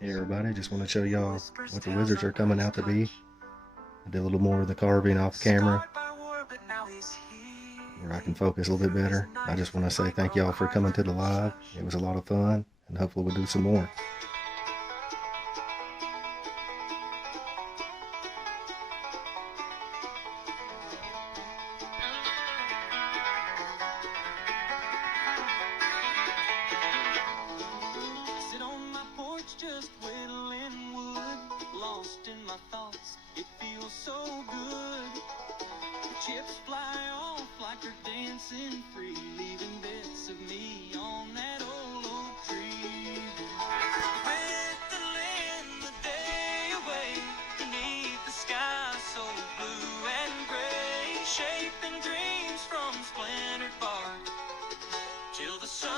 Hey everybody, just want to show y'all what the wizards are coming out to be. I did a little more of the carving off camera where I can focus a little bit better. I just want to say thank y'all for coming to the live. It was a lot of fun, and hopefully we'll do some more. Sit on my porch just whittling wood, lost in my thoughts, it feels so good. The chips fly off like they're dancing free, leaving bits of me on that old oak tree. With the land, the day away, beneath the sky so blue and gray, shaping dreams from splintered bark till the sun